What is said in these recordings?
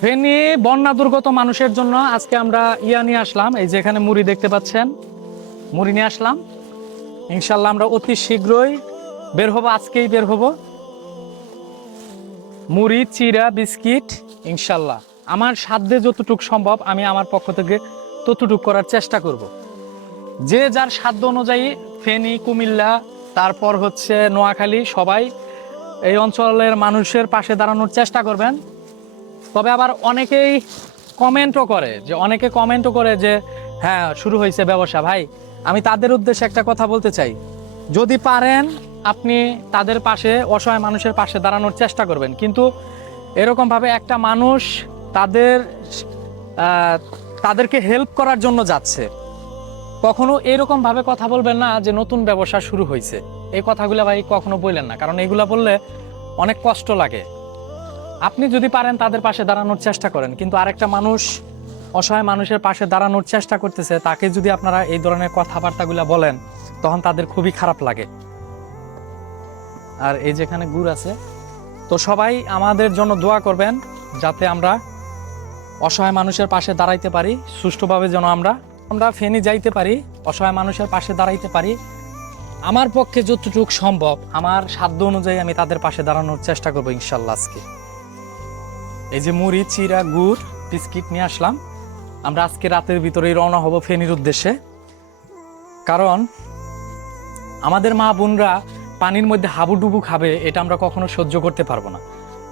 ফেনী বন্যা দুর্গত মানুষের জন্য আজকে আমরা ইয়া নিয়ে আসলাম। এই যে এখানে মুড়ি দেখতে পাচ্ছেন। মুড়ি নিয়ে আসলাম। ইনশাল্লাহ আমরা অতি শীঘ্রই বের হব, আজকেই বের হব। মুড়ি চিরা বিস্কিট ইনশাল্লাহ আমার সাধ্যে যতটুকু সম্ভব আমি আমার পক্ষ থেকে ততটুক করার চেষ্টা করব। যে যার সাধ্য অনুযায়ী ফেনী, কুমিল্লা, তারপর হচ্ছে নোয়াখালী সবাই এই অঞ্চলের মানুষের পাশে দাঁড়ানোর চেষ্টা করবেন। তবে আবার অনেকেই কমেন্টও করে যে, অনেকে কমেন্টও করে যে হ্যাঁ শুরু হয়েছে ব্যবসা। ভাই, আমি তাদের উদ্দেশ্যে একটা কথা বলতে চাই। যদি পারেন, আপনি তাদের পাশে, অসহায় মানুষের পাশে দাঁড়ানোর চেষ্টা করবেন। কিন্তু এরকমভাবে একটা মানুষ তাদের তাদেরকে হেল্প করার জন্য যাচ্ছে। কখনো এরকমভাবে কথা বলবেন না যে, নতুন ব্যবসা শুরু হয়েছে। এই কথাগুলো ভাই কখনো বললেন না। কারণ এগুলা বললে অনেক কষ্ট লাগে। আপনি যদি পারেন তাদের পাশে দাঁড়ানোর চেষ্টা করেন, কিন্তু আরেকটা মানুষ, অসহায় মানুষের পাশে দাঁড়ানোর চেষ্টা করতেছে, তাকে যদি আপনারা এই ধরনের কথাবার্তাগুলো বলেন, তখন তাদের খুবই খারাপ লাগে। আর এই যেখানে গুড় আছে, তো সবাই আমাদের জন্য দোয়া করবেন, যাতে আমরা অসহায় মানুষের পাশে দাঁড়াইতে পারি, সুষ্ঠুভাবে যেন আমরা আমরা ফেনি যাইতে পারি, অসহায় মানুষের পাশে দাঁড়াইতে পারি। আমার পক্ষে যতটুকু সম্ভব, আমার সাধ্য অনুযায়ী আমি তাদের পাশে দাঁড়ানোর চেষ্টা করব ইনশাল্লাহ আজকে। এই যে মুড়ি, চিরা, গুড়, বিস্কিট নিয়ে আসলাম। আমরা আজকে রাতের ভিতরেই রওনা হব ফেনীর উদ্দেশ্যে। কারণ আমাদের মা বোনরা পানির মধ্যে হাবুডুবু খাবে, এটা আমরা কখনো সহ্য করতে পারব না।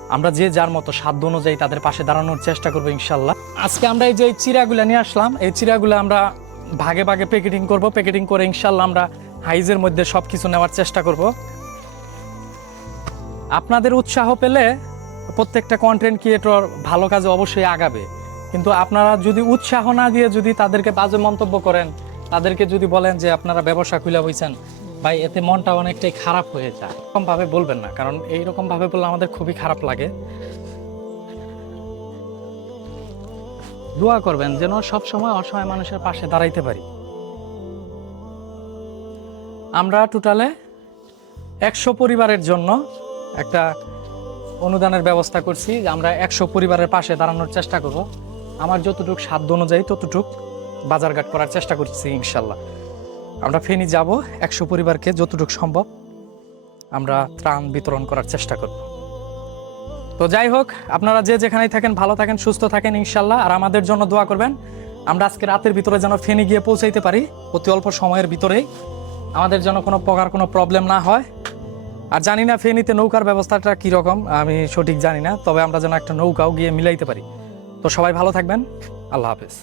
আমরা যে যার মতো সাধ্য অনুযায়ী তাদের পাশে দাঁড়ানোর চেষ্টা করব, ইনশাল্লাহ। আজকে আমরা এই যে চিরাগুলো নিয়ে আসলাম, এই চিরাগুলো আমরা ভাগে ভাগে প্যাকেটিং করব। প্যাকেটিং করে ইনশাল্লাহ আমরা হাইজের মধ্যে সব কিছু নেওয়ার চেষ্টা করব। আপনাদের উৎসাহ পেলে প্রত্যেকটা কন্টেন্ট ক্রিয়েটর ভালো কাজে অবশ্যই আগাবে। কিন্তু আপনারা যদি উৎসাহ না দিয়ে যদি তাদেরকে বাজে মন্তব্য করেন, তাদেরকে যদি বলেন যে আপনারা ব্যবসা খুলে বইছেন, ভাই, এতে মনটা অনেকটাই খারাপ হয়ে যায়। এরকম ভাবে বলবেন না, কারণ এইরকম ভাবে বললে আমাদের খুবই খারাপ লাগে। দোয়া করবেন যেন সব সময় অসহায় মানুষের পাশে দাঁড়াইতে পারি। আমরা টোটালে একশো পরিবারের জন্য একটা অনুদানের ব্যবস্থা করছি যে আমরা একশো পরিবারের পাশে দাঁড়ানোর চেষ্টা করব। আমার যতটুকু সাধ্য অনুযায়ী ততটুক বাজারঘাট করার চেষ্টা করছি ইনশাল্লাহ। আমরা ফেনি যাব, একশো পরিবারকে যতটুকু সম্ভব আমরা ত্রাণ বিতরণ করার চেষ্টা করব। তো যাই হোক, আপনারা যে যেখানেই থাকেন, ভালো থাকেন, সুস্থ থাকেন ইনশাল্লাহ, আর আমাদের জন্য দোয়া করবেন। আমরা আজকে রাতের ভিতরে যেন ফেনি গিয়ে পৌঁছাইতে পারি, অতি অল্প সময়ের ভিতরেই। আমাদের যেন কোনো প্রকার কোনো প্রবলেম না হয়। আর জানি না ফেনীতে নৌকার ব্যবস্থাটা কীরকম আমি সঠিক জানি না, তবে আমরা যেন একটা নৌকাও গিয়ে মিলাইতে পারি। তো সবাই ভালো থাকবেন, আল্লাহ হাফেজ।